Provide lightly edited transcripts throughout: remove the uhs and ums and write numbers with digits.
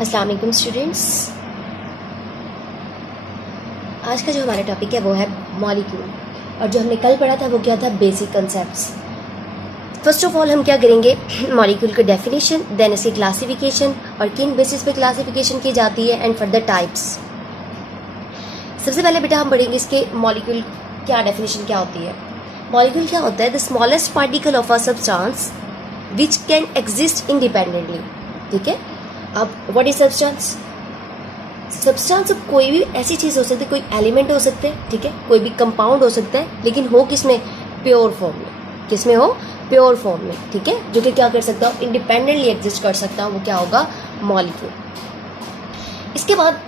अस्सलाम वालेकुम स्टूडेंट्स। आज का जो हमारा टॉपिक है वो है मॉलिक्यूल, और जो हमने कल पढ़ा था वो क्या था, basic concepts. First of all हम क्या करेंगे, मॉलिक्यूल की डेफिनेशन, देन इसकी क्लासिफिकेशन और किन बेसिस पे क्लासिफिकेशन की जाती है, एंड फर्दर टाइप्स। सबसे पहले बेटा हम पढ़ेंगे इसके मॉलिक्यूल क्या डेफिनेशन क्या होती है। मॉलिक्यूल क्या होता है, the smallest particle of a substance which can exist independently. ठीक है, अब व्हाट इज सब्सटेंस? सब्सटेंस कोई भी ऐसी चीज़ हो सकती है, कोई एलिमेंट हो सकते हैं, ठीक है, कोई भी कंपाउंड हो सकता है, लेकिन हो किसमें, प्योर फॉर्म में। किसमें हो, प्योर फॉर्म में, ठीक है, जो कि क्या कर सकता हो, इंडिपेंडेंटली एग्जिस्ट कर सकता हो, वो क्या होगा, मॉलिक्यूल। इसके बाद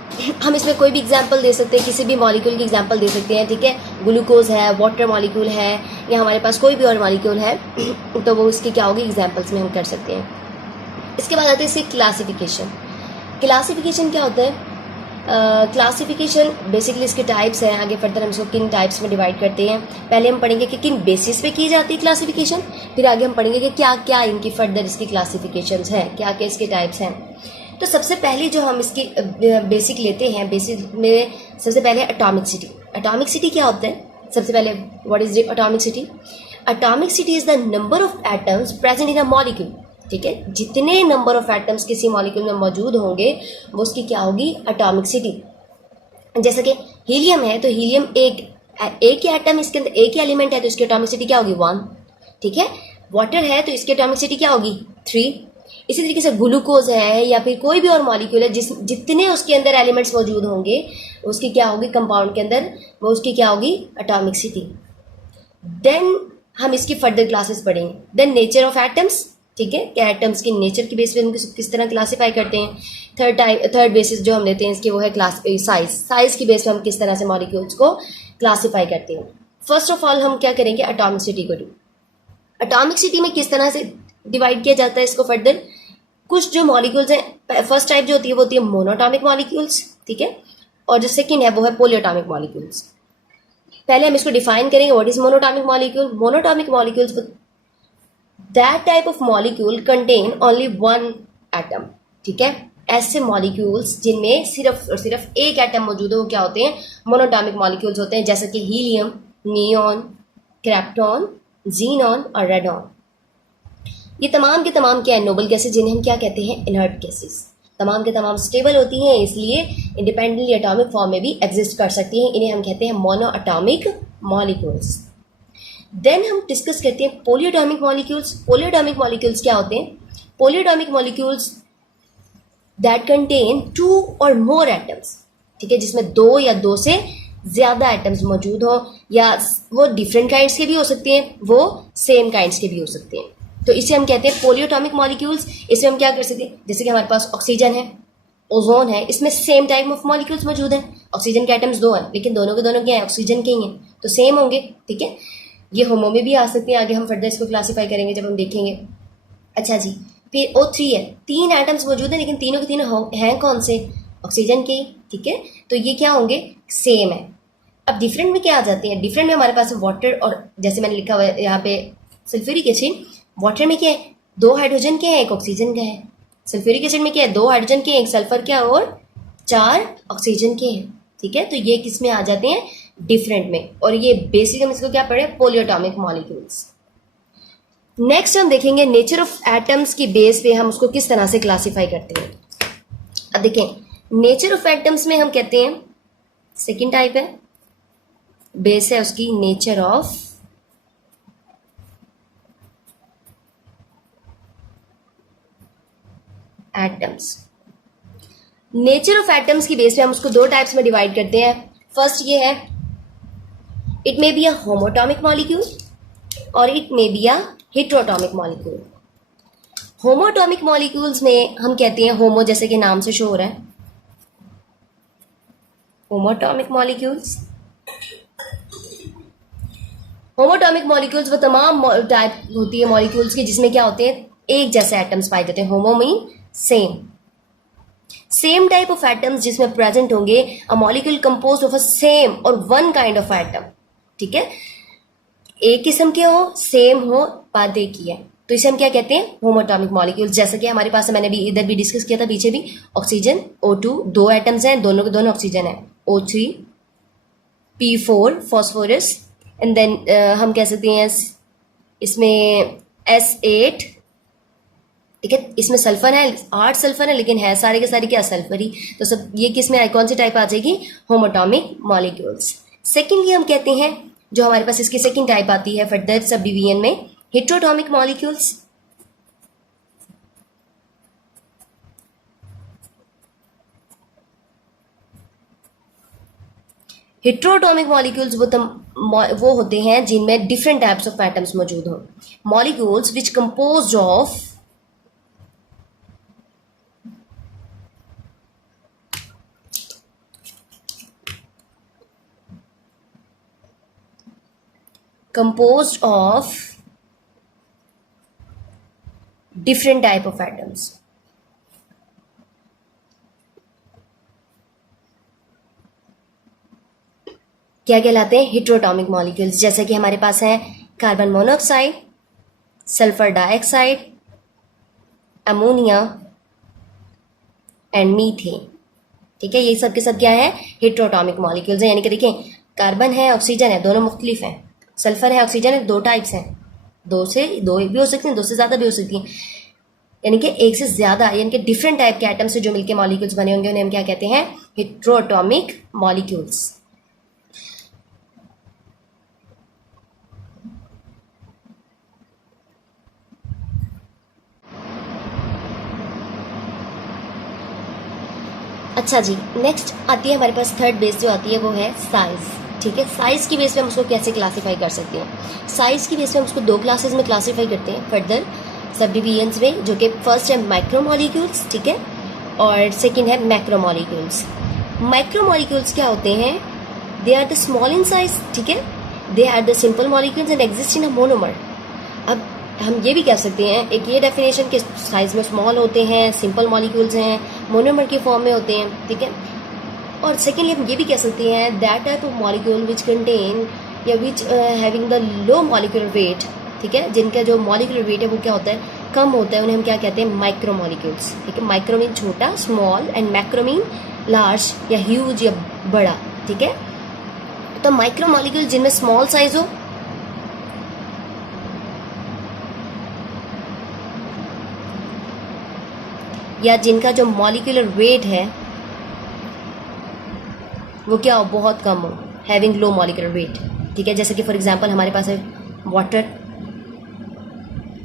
हम इसमें कोई भी एग्जांपल दे सकते हैं, किसी भी मॉलिक्यूल की एग्जांपल दे सकते हैं, ठीक है, ग्लूकोज है, वाटर मॉलिक्यूल है, या हमारे पास कोई भी और मॉलिक्यूल है, तो वो इसकी क्या होगी, एग्जांपल्स में हम कर सकते हैं। इसके बाद आते हैं इसकी क्लासिफिकेशन। क्लासिफिकेशन क्या होता है, क्लासिफिकेशन बेसिकली इसके टाइप्स हैं। आगे फर्दर हम इसको किन टाइप्स में डिवाइड करते हैं। पहले हम पढ़ेंगे कि किन बेसिस पे की जाती है क्लासिफिकेशन, फिर आगे हम पढ़ेंगे कि क्या क्या इनकी फर्दर इसकी क्लासिफिकेशंस हैं, क्या क्या इसके टाइप्स हैं। तो सबसे पहले जो हम इसकी बेसिक लेते हैं, बेसिक में सबसे पहले एटॉमिसिटी। एटॉमिसिटी क्या होता है, सबसे पहले what is atomicity? Atomicity is the number of atoms present in a molecule. ठीक है, जितने नंबर ऑफ एटम्स किसी मॉलिक्यूल में मौजूद होंगे वो उसकी क्या होगी, एटॉमिसिटी। जैसे कि हीलियम है तो हीलियम एक ही एटम, इसके अंदर एक ही एलिमेंट है तो इसकी एटॉमिसिटी क्या होगी, 1। ठीक है, वाटर है तो इसकी एटॉमिसिटी क्या होगी, 3। इसी तरीके से ग्लूकोज है या फिर कोई भी और मॉलिक्यूल है, जितने उसके अंदर एलिमेंट्स मौजूद होंगे उसकी क्या होगी, कंपाउंड के अंदर, वो उसकी क्या होगी, एटॉमिसिटी। देन हम इसकी फर्दर क्लासेस पढ़ेंगे। देन नेचर ऑफ एटम्स, ठीक है, क्या एटम्स की नेचर की बेस पे हम किस तरह क्लासीफाई करते हैं। थर्ड बेसिस जो हम लेते हैं इसके वो है क्लास साइज की बेस पे हम किस तरह से मॉलिक्यूल्स को क्लासीफाई करते हैं। फर्स्ट ऑफ ऑल हम क्या करेंगे, एटॉमिसिटी को। एटॉमिसिटी में किस तरह से डिवाइड किया जाता है इसको फर्दर। कुछ जो मॉलिक्यूल्स हैं, फर्स्ट टाइप जो होती है वो होती है मोनोटॉमिक मॉलिक्यूल्स, ठीक है, और जो सेकेंड है वो है पॉलीएटॉमिक मॉलिक्यूल्स। पहले हम इसको डिफाइन करेंगे, what is monoatomic molecule. Monoatomic molecules that type of molecule contain only one atom। ठीक है, ऐसे मॉलिक्यूल्स जिनमें सिर्फ और सिर्फ एक एटम मौजूद है वो क्या होते हैं, मोनोटॉमिक मॉलिक्यूल्स होते हैं, जैसे कि हीलियम, नियॉन, क्रिप्टॉन, जीनॉन और रेडॉन। ये तमाम के तमाम क्या है, नोबल गैसेज, जिन्हें हम क्या कहते हैं, इनर्ट गैसेज। तमाम के तमाम स्टेबल होती हैं, इसलिए इंडिपेंडेंटली एटॉमिक फॉर्म में भी एग्जिस्ट कर सकती हैं। इन्हें हम कहते हैं मोनो एटॉमिक मॉलिक्यूल्स। देन हम डिस्कस करते हैं पॉलीएटॉमिक मॉलिक्यूल्स। पॉलीएटॉमिक मॉलिक्यूल्स क्या होते हैं, पॉलीएटॉमिक मॉलिक्यूल्स दैट कंटेन 2 और मोर एटम्स। ठीक है, जिसमें 2 या 2 से ज्यादा एटम्स मौजूद हो, या वो डिफरेंट काइंड्स के भी हो सकते हैं, वो सेम काइंड्स के भी हो सकते हैं, तो इसे हम कहते हैं पॉलीएटॉमिक मॉलिक्यूल्स। इसमें हम क्या कर सकते हैं, जैसे कि हमारे पास ऑक्सीजन है, ओजोन है, इसमें सेम टाइप ऑफ मॉलिक्यूल्स मौजूद हैं। ऑक्सीजन के एटम्स 2 हैं, लेकिन दोनों के दोनों क्या है, ऑक्सीजन के ही हैं, तो सेम होंगे। ठीक है, ये होमो में भी आ सकते हैं, आगे हम फर्दर इसको क्लासीफाई करेंगे जब हम देखेंगे। अच्छा जी, फिर O3 है, 3 एटम्स मौजूद हैं, लेकिन तीनों के तीनों हैं कौन से, ऑक्सीजन के। ठीक है, तो ये क्या होंगे, सेम है। अब डिफरेंट में क्या आ जाते हैं, डिफरेंट में हमारे पास वाटर, और जैसे मैंने लिखा हुआ है यहाँ पे सल्फ्यूरिक एसिड, वाटर में क्या है, 2 हाइड्रोजन के हैं, 1 ऑक्सीजन का है। सल्फ्यूरिक एसिड में क्या है, 2 हाइड्रोजन के, 1 सल्फर के और 4 ऑक्सीजन के हैं। ठीक है, तो ये किस में आ जाते हैं, डिफरेंट में, और ये बेसिक हम इसको क्या पढ़े, पॉलीएटॉमिक मॉलिक्यूल्स। नेक्स्ट हम देखेंगे नेचर ऑफ एटम्स की बेस पे हम उसको किस तरह से क्लासीफाई करते हैं। अब देखें, नेचर ऑफ एटम्स में हम कहते हैं, सेकंड टाइप है, बेस है उसकी nature of atoms. Nature of atoms की बेस पे हम उसको 2 टाइप्स में डिवाइड करते हैं। फर्स्ट ये है, it may be a homoatomic molecule और it may be a heteroatomic molecule. Homoatomic molecules में हम कहते हैं, होमो जैसे कि नाम से शो हो रहा है, होमोटॉमिक मॉलिक्यूल्स। होमोटॉमिक मॉलिक्यूल्स वो तमाम टाइप होती है मॉलिक्यूल्स की जिसमें क्या होते हैं, एक जैसे एटम्स पाए जाते हैं। होमो mean same type of atoms जिसमें प्रेजेंट होंगे, a molecule composed of a same और वन काइंड ऑफ एटम। ठीक है, एक किस्म के हो, सेम हो, बात एक ही है। तो इसे हम क्या कहते हैं, होमोटॉमिक मॉलिक्यूल्स। जैसा कि हमारे पास है, मैंने भी इधर भी डिस्कस किया था पीछे भी, ऑक्सीजन O2 दो एटम्स हैं, दोनों के दोनों ऑक्सीजन है, O3 P4 phosphorus, and then हम कह सकते हैं इसमें S8, ठीक है। इसमें सल्फर है, 8 सल्फर है, लेकिन है सारे के सारे क्या, सल्फर ही। तो सब ये किस में, कौन सी टाइप आ जाएगी, होमोटॉमिक मॉलिक्यूल्स। सेकेंडली हम कहते हैं, जो हमारे पास इसकी सेकेंड टाइप आती है फर्दर सब डिवीजन में, हेट्रोटॉमिक मॉलिक्यूल्स। हेट्रोटॉमिक मॉलिक्यूल्स वो होते हैं जिनमें डिफरेंट टाइप्स ऑफ एटम्स मौजूद हों। Molecules which composed of different type of atoms। क्या कहलाते हैं, हेट्रोटॉमिक मॉलिक्यूल्स। जैसे कि हमारे पास है carbon monoxide, sulphur dioxide, ammonia and methane, ठीक है। ये सब के सब क्या है, हेट्रोटॉमिक मॉलिक्यूल्स है। यानी कि देखिए, कार्बन है, ऑक्सीजन है, दोनों मुख्तलिफ हैं। सल्फर है, ऑक्सीजन है, दो टाइप्स हैं, दो भी हो सकती हैं, दो से ज़्यादा भी हो सकती हैं। यानी कि एक से ज़्यादा, यानी कि डिफरेंट टाइप के एटम से जो मिलके मॉलिक्यूल्स बने होंगे उन्हें हम क्या कहते हैं, हेट्रोटॉमिक मॉलिक्यूल्स। अच्छा जी, नेक्स्ट आती है हमारे पास थर्ड बेस जो आती है वो है साइज, ठीक है। साइज की बेस पे हम उसको कैसे क्लासीफाई कर सकते हैं, साइज की बेस पे हम उसको दो क्लासेस में क्लासीफाई करते हैं फर्दर सब डिवीजन्स में, जो कि फर्स्ट है माइक्रोमोलिक्यूल्स, ठीक है, और सेकंड है मैक्रोमोलिक्यूल्स। माइक्रोमोलिक्यूल्स क्या होते हैं, they are the small in size, ठीक है, they are the simple molecules and exist in a monomer. अब हम ये भी कह सकते हैं, एक ये डेफिनेशन के साइज में स्मॉल होते हैं, सिंपल मॉलिक्यूल्स हैं, मोनोमर के फॉर्म में होते हैं, ठीक है। और सेकेंडली हम ये भी कह सकते हैं, that type of molecule which contain या which having the low molecular weight, ठीक है, जिनका जो मॉलिक्यूलर वेट है वो क्या होता है, कम होता है, उन्हें हम क्या कहते हैं, माइक्रो मॉलिक्यूल्स, ठीक है। माइक्रो मीन छोटा, small, and macro mean large या ह्यूज या बड़ा, ठीक है। तो माइक्रो मॉलिक्यूल जिनमें स्मॉल साइज हो, या जिनका जो मॉलिक्यूलर वेट है वो क्या हो, बहुत कम हो, हैविंग लो मॉलिक्यूलर वेट, ठीक है। जैसे कि फॉर एग्जांपल हमारे पास है वाटर,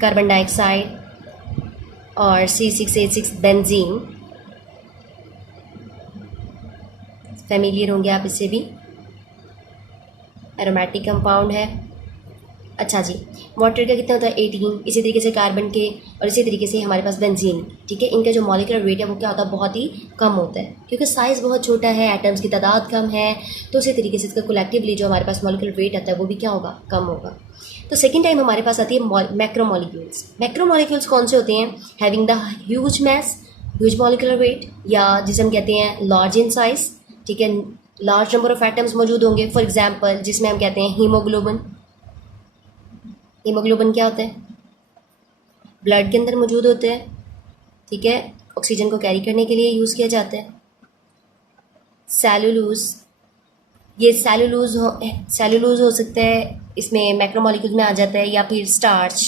कार्बन डाइऑक्साइड और C6H6 बेंजीन, फेमिलियर होंगे आप इससे भी, एरोमेटिक कंपाउंड है। अच्छा जी, वाटर का कितना होता है 18, इसी तरीके से कार्बन के, और इसी तरीके से हमारे पास बेंजीन, ठीक है। इनका जो मॉलिक्यूलर वेट है वो क्या होता है, बहुत ही कम होता है, क्योंकि साइज़ बहुत छोटा है, एटम्स की तादाद कम है, तो उसी तरीके से इसका कलेक्टिवली जो हमारे पास मॉलिक्यूलर वेट आता है वो भी क्या होगा, कम होगा। तो सेकेंड टाइम हमारे पास आती है मैक्रो मॉलिक्यूल्स। मैक्रो मॉलिक्यूल्स कौन से होते हैं, having the huge mass, huge molecular weight, या जिसे हम कहते हैं लार्ज इन साइज, ठीक है। लार्ज नंबर ऑफ एटम्स मौजूद होंगे, फॉर एग्जाम्पल जिसमें हम कहते हैं हीमोग्लोबिन। हीमोग्लोबिन क्या होता है, ब्लड के अंदर मौजूद होते हैं, ठीक है, ऑक्सीजन को कैरी करने के लिए यूज़ किया जाता है। सेलुलोज, ये सेलुलोज हो सकता है, इसमें मैक्रोमोलिक्यूल्स में आ जाता है, या फिर स्टार्च।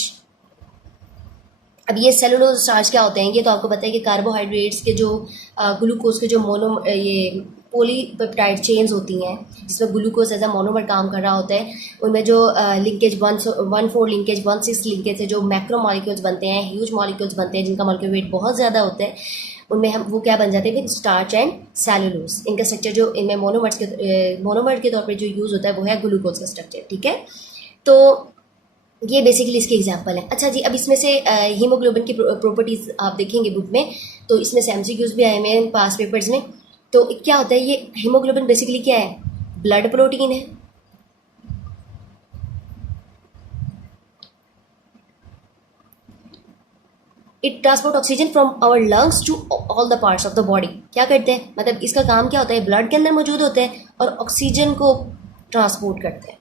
अब ये सेलुलोज स्टार्च क्या होते हैं, ये तो आपको पता है कि कार्बोहाइड्रेट्स के जो ग्लूकोज के जो ये पॉलीपेप्टाइड चेन्स होती हैं, जिसमें ग्लूकोज एज अ मोनोमर काम कर रहा होता है, उनमें जो लिंकेज 1,4 लिंकेज 1,6 लिंकेज से जो मैक्रो मॉलिक्यूल्स बनते हैं, ह्यूज मॉलिक्यूल्स बनते हैं, जिनका मॉलिक्यूलर वेट बहुत ज़्यादा होता है, उनमें हम वो क्या बन जाते हैं, स्टार्च एंड सेलुलोज। इनका स्ट्रक्चर जो इनमें मोनोमर के तौर पर जो यूज़ होता है वो है ग्लूकोज का स्ट्रक्चर, ठीक है। तो ये बेसिकली इसके एग्जांपल है। अच्छा जी, अब इसमें से हीमोग्लोबिन की प्रॉपर्टीज़ आप देखेंगे बुक में, तो इसमें से MCQs भी आए हुए हैं पास पेपर्स में। तो क्या होता है, ये हीमोग्लोबिन बेसिकली क्या है, ब्लड प्रोटीन है। It transport oxygen from our lungs to all the parts of the body. क्या करते हैं, मतलब इसका काम क्या होता है, ब्लड के अंदर मौजूद होते हैं और ऑक्सीजन को ट्रांसपोर्ट करते हैं,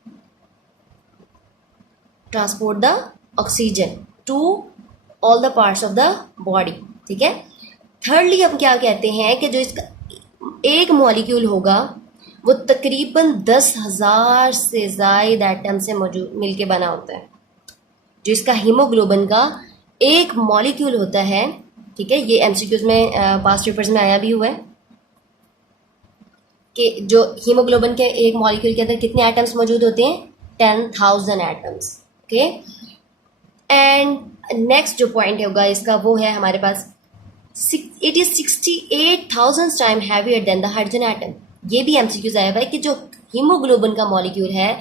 transport the oxygen, to all the parts of the body, ठीक है। थर्डली हम क्या कहते हैं कि जो इसका एक मॉलिक्यूल होगा वो तकरीबन 10,000 से ज़ायद एटम से मौजूद मिलके बना होता है। जो इसका हीमोग्लोबिन का एक मॉलिक्यूल होता है, ठीक है, ये एमसीक्यूज में पास्ट पेपर्स में आया भी हुआ है कि जो हीमोग्लोबिन के एक मॉलिक्यूल के अंदर कितने एटम्स मौजूद होते हैं, 10,000 एटम्स, ओके। एंड नेक्स्ट जो पॉइंट होगा इसका वो है हमारे पास, it is 68,000 time heavier than the hydrogen atom. ये भी एमसीक्यूज आया हुआ है कि जो हीमोग्लोबिन का मॉलिक्यूल है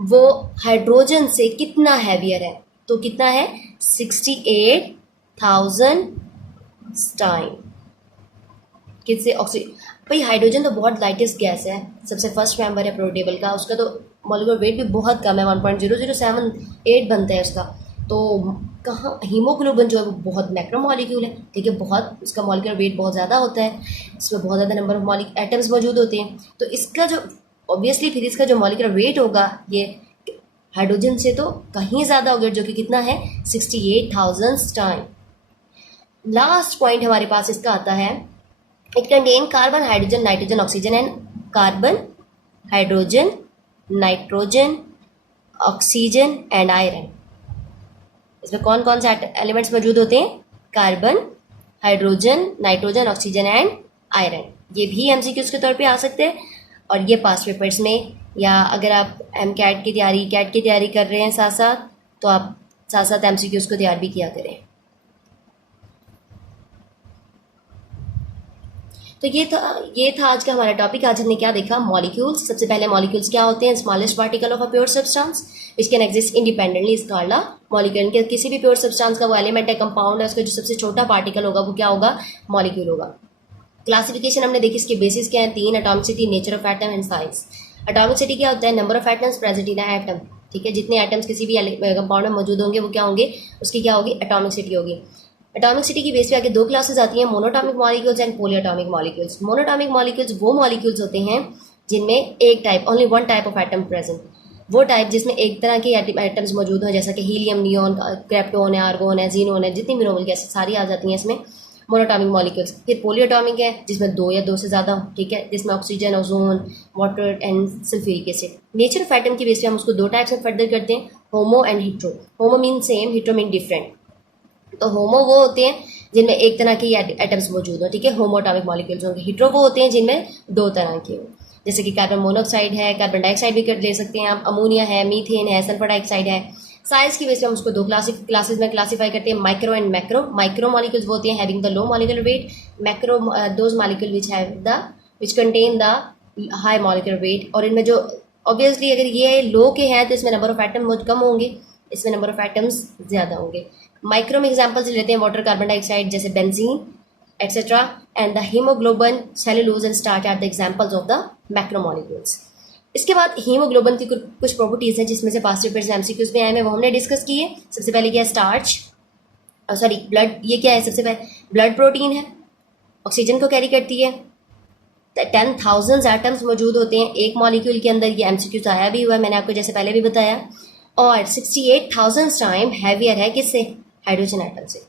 वो हाइड्रोजन से कितना हैवियर है, तो कितना है 68,000 टाइम। किससे? ऑक्सीजन। भाई हाइड्रोजन तो बहुत लाइटेस्ट गैस है, सबसे फर्स्ट मेंबर है पीरियोडिक टेबल का, उसका तो मॉलिक्यूलर वेट भी बहुत कम है, 1.0078 बनता है उसका। तो कहाँ हीमोग्लोबिन जो है वो बहुत मैक्रो मॉलिक्यूल है, ठीक है, बहुत उसका मॉलिक्यूलर वेट बहुत ज़्यादा होता है, इसमें बहुत ज़्यादा नंबर ऑफ एटम्स मौजूद होते हैं। तो इसका जो ऑब्वियसली फिर इसका जो मॉलिक्यूलर वेट होगा ये हाइड्रोजन से तो कहीं ज़्यादा होगा, जो कि कितना है 68,000 टाइम। लास्ट पॉइंट हमारे पास इसका आता है, it contain carbon, hydrogen, nitrogen, oxygen and carbon, hydrogen, nitrogen, oxygen and iron. इसमें कौन कौन से एलिमेंट्स मौजूद होते हैं? Carbon, hydrogen, nitrogen, oxygen and iron. ये भी एमसीक्यूज के तौर पे आ सकते हैं और ये पास्ट पेपर्स में, या अगर आप कैट की तैयारी कर रहे हैं साथ साथ, तो आप साथ साथ एमसीक्यूज को तैयार भी किया करें। तो ये था आज का हमारा टॉपिक। आज हमने क्या देखा? मॉलिक्यूल्स। सबसे पहले मॉलिक्यूल्स क्या होते हैं? Smallest particle of a pure substance which can exist independently is called a molecule. के किसी भी प्योर सब्सटेंस का वो एलिमेंट है, कंपाउंड है, उसका जो सबसे छोटा पार्टिकल होगा वो क्या होगा? मॉलिक्यूल होगा। क्लासिफिकेशन हमने देखी, इसके बेसिस क्या है? 3, atomicity, nature of atom and size. Atomicity क्या होता है? Number of atoms present in atom, ठीक है, जितने एटम्स किसी भी कंपाउंड में मौजूद होंगे वो क्या होंगे? उसकी क्या होगी? एटॉमिसिटी होगी। एटॉमिसिटी की बेस पे आगे 2 क्लासेस आती हैं, monoatomic molecules and polyatomic molecules. Monoatomic molecules वो मॉलिक्यूल्स होते हैं जिनमें एक type, only one type of atom present, वो टाइप जिसमें एक तरह के एटम्स मौजूद हैं, जैसा कि हीलियम, नियोन, क्रिप्टोन है, आर्गोन है, जीनोन है, जितनी भी नोबल गैसेस सारी आ जाती हैं इसमें मोनोटॉमिक मॉलिक्यूल्स। फिर पॉलीएटॉमिक है जिसमें 2 या 2 से ज़्यादा, ठीक है, जिसमें oxygen, ozone, water and sulphuric acid. Nature of atom की बेस पे हम उसको 2 टाइप्स में फर्दर करते हैं, homo and hetero. Homo mean same, hetero mean different. तो होमो वो होते हैं जिनमें एक तरह के एटम्स मौजूद हो, ठीक है, होमोटॉमिक मॉलिक्यूल्स होंगे। हिट्रो वो होते हैं जिनमें 2 तरह के हो, जैसे कि कार्बन मोनोऑक्साइड है, कार्बन डाइऑक्साइड भी कर ले सकते हैं आप, अमोनिया है, मीथेन है, सल्फर डाइऑक्साइड है। साइज की वजह से हम उसको 2 क्लासेस में क्लासीफाई करते हैं, micro and macro. Micro molecules वो होते हैं having the low molecular wait, macro those molecule which contain the high molecular weight. और इनमें जो ऑब्वियसली अगर ये लो के हैं तो इसमें नंबर ऑफ एटम बहुत कम होंगे, इसमें नंबर ऑफ एटम्स ज़्यादा होंगे। माइक्रो में एग्जाम्पल्स लेते हैं वाटर, कार्बन डाइऑक्साइड, जैसे benzene etcetera, and the haemoglobin, cellulose and starch are the examples of the macro molecules. इसके बाद हीमोग्लोबिन की कुछ प्रॉपर्टीज हैं जिसमें से पास्ट पेपर्स में एमसीक्यूज में आए हैं, वो हमने डिस्कस की है। सबसे पहले क्या है? Starch, sorry blood. ये क्या है? सबसे पहले ब्लड प्रोटीन है, ऑक्सीजन को कैरी करती है, 10,000 एटम्स मौजूद होते हैं एक मॉलिक्यूल के अंदर। ये एमसीक्यूज आया भी हुआ है, मैंने आपको जैसे पहले भी बताया। और 68,000 टाइम हैवियर है किससे? हाइड्रोजन एटम से।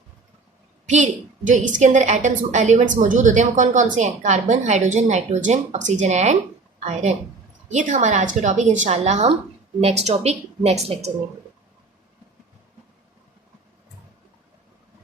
फिर जो इसके अंदर एटम्स एलिमेंट्स मौजूद होते हैं वो कौन कौन से हैं? Carbon, hydrogen, nitrogen, oxygen and iron. ये था हमारा आज का टॉपिक। इंशाल्लाह हम नेक्स्ट टॉपिक नेक्स्ट लेक्चर में